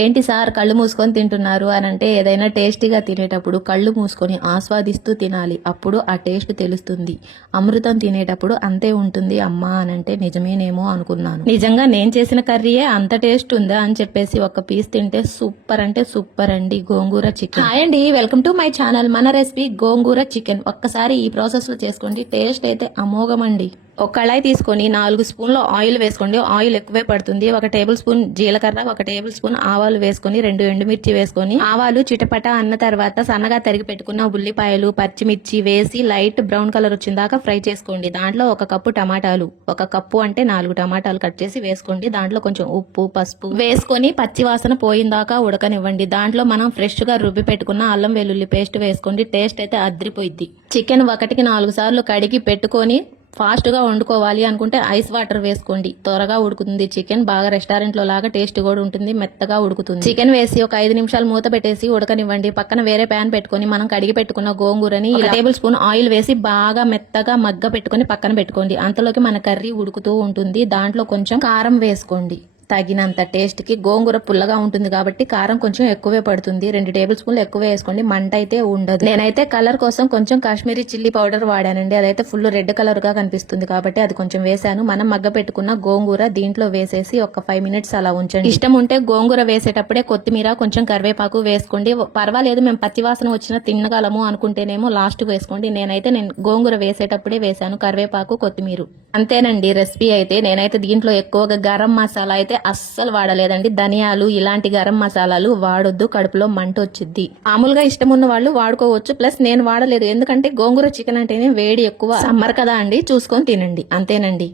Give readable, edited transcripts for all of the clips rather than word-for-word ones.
ఏంటి సార్ కళ్ళు మూసుకొని తింటున్నారు అని అంటే, ఏదైనా టేస్టీగా తినేటప్పుడు కళ్ళు మూసుకొని ఆస్వాదిస్తూ తినాలి. అప్పుడు ఆ టేస్ట్ తెలుస్తుంది. అమృతం తినేటప్పుడు అంతే ఉంటుంది అమ్మా అని అంటే నిజమేనేమో అనుకున్నాను. నిజంగా నేను చేసిన కర్రీయే అంత టేస్ట్ ఉందా అని చెప్పేసి ఒక పీస్ తింటే సూపర్ అంటే సూపర్ అండి. గోంగూర చికెన్. హాయ్ అండి, వెల్కమ్ టు మై ఛానల్. మన రెసిపీ గోంగూర చికెన్. ఒక్కసారి ఈ ప్రాసెస్ లో చేసుకోండి, టేస్ట్ అయితే అమోఘం అండి. ఒక కళాయి తీసుకొని 4 స్పూన్ల ఆయిల్ వేసుకోండి. ఆయిల్ ఎక్కువే పడుతుంది. 1 టేబుల్ స్పూన్ జీలకర్ర, 1 టేబుల్ స్పూన్ ఆవాలు వేసుకొని 2 ఎండుమిర్చి వేసుకొని ఆవాలు చిటపట అన్న తర్వాత సన్నగా తరిగి పెట్టుకున్న ఉల్లిపాయలు, పచ్చిమిర్చి వేసి లైట్ బ్రౌన్ కలర్ వచ్చిన దాకా ఫ్రై చేసుకోండి. దాంట్లో 1 కప్పు టమాటాలు, 1 కప్పు అంటే 4 టమాటాలు కట్ చేసి వేసుకోండి. దాంట్లో కొంచెం ఉప్పు, పసుపు వేసుకొని పచ్చి వాసన పోయిందాకా ఉడకనివ్వండి. దాంట్లో మనం ఫ్రెష్ గా రుబ్బి పెట్టుకున్న అల్లం వెల్లుల్లి పేస్ట్ వేసుకోండి. టేస్ట్ అయితే అద్రిపోయిద్ది. చికెన్ 1కి 4 సార్లు కడిగి పెట్టుకొని ఫాస్ట్ గా వండుకోవాలి అనుకుంటే ఐస్ వాటర్ వేసుకోండి. త్వరగా ఉడుకుతుంది చికెన్. బాగా రెస్టారెంట్ లో లాగా టేస్ట్ కూడా ఉంటుంది. మెత్తగా ఉడుకుతుంది. చికెన్ వేసి ఒక 5 నిమిషాలు మూత పెట్టేసి ఉడకనివ్వండి. పక్కన వేరే ప్యాన్ పెట్టుకుని మనం కడిగి పెట్టుకున్న గోంగూరని 1 టేబుల్ స్పూన్ ఆయిల్ వేసి బాగా మెత్తగా మగ్గ పెట్టుకుని పక్కన పెట్టుకోండి. అంతలోకి మన కర్రీ ఉడుకుతూ ఉంటుంది. దాంట్లో కొంచెం కారం వేసుకోండి. తగినంత టేస్ట్ కి. గోంగూర పుల్లగా ఉంటుంది కాబట్టి కారం కొంచెం ఎక్కువే పడుతుంది. 2 టేబుల్ స్పూన్లు ఎక్కువ వేసుకోండి. మంట అయితే ఉండదు. నేనైతే కలర్ కోసం కొంచెం కాశ్మీరీ చిల్లీ పౌడర్ వాడానండి. అదైతే ఫుల్ రెడ్ కలర్ గా కనిపిస్తుంది కాబట్టి అది కొంచెం వేసాను. మనం మగ్గ పెట్టుకున్న గోంగూర దీంట్లో వేసేసి ఒక 5 మినిట్స్ అలా ఉంచండి. ఇష్టం ఉంటే గోంగూర వేసేటప్పుడే కొత్తిమీర, కొంచెం కరివేపాకు వేసుకోండి. పర్వాలేదు, మేము పచ్చి వాసన వచ్చిన తినగలము అనుకుంటేనేమో లాస్ట్ వేసుకోండి. నేను గోంగూర వేసేటప్పుడే వేసాను కరివేపాకు, కొత్తిమీర. అంతేనండి రెసిపీ అయితే. నేనైతే దీంట్లో ఎక్కువగా గరం మసాలా అయితే అస్సలు వాడలేదండి. ధనియాలు ఇలాంటి గరం మసాలాలు వాడొద్దు, కడుపులో మంట వచ్చింది. మామూలుగా ఇష్టం ఉన్న వాళ్ళు వాడుకోవచ్చు. ప్లస్ నేను వాడలేదు, ఎందుకంటే గోంగూర చికెన్ అంటేనే వేడి ఎక్కువ. సమ్మర్ కదా అండి, చూసుకొని తినండి. అంతేనండి.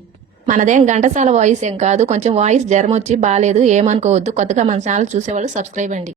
మనదేం ఘంటసాల వాయిస్ ఏం కాదు. కొంచెం వాయిస్ జ్వరం వచ్చి బాలేదు, ఏమనుకోవద్దు. కొత్తగా మన ఛానల్ చూసేవాళ్ళు సబ్స్క్రైబ్ అండి.